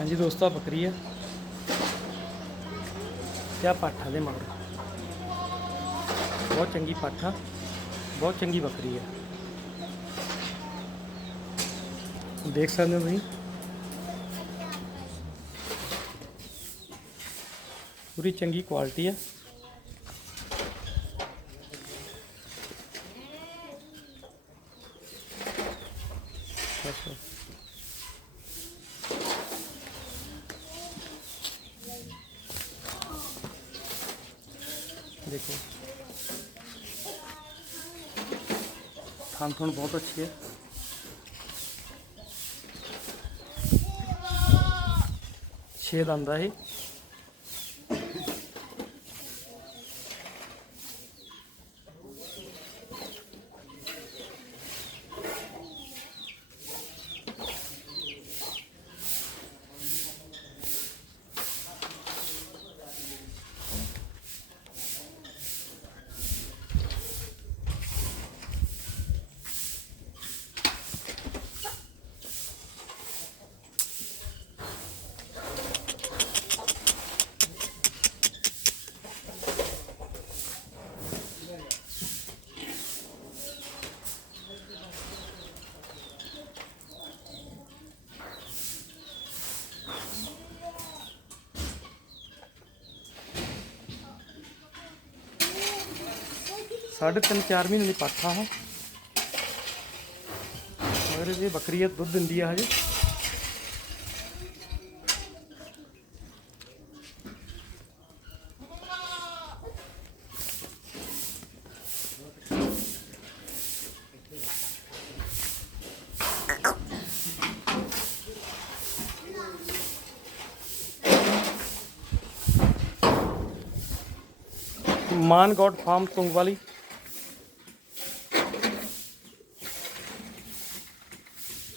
हाँ जी दोस्तों, बकरी है क्या पाठा दे मगर बहुत चंगी पाठा, बहुत चंगी बकरी है। देख सकते हो भाई, पूरी चंगी क्वालिटी है। अच्छा, देखो थान थुन बहुत अच्छी है। छे दंद है। साढ़े 3-4 महीने की पाठा है मगर ये बकरी है, दुध दिंदी है हजे। मान गॉड फार्म तुंग वाली।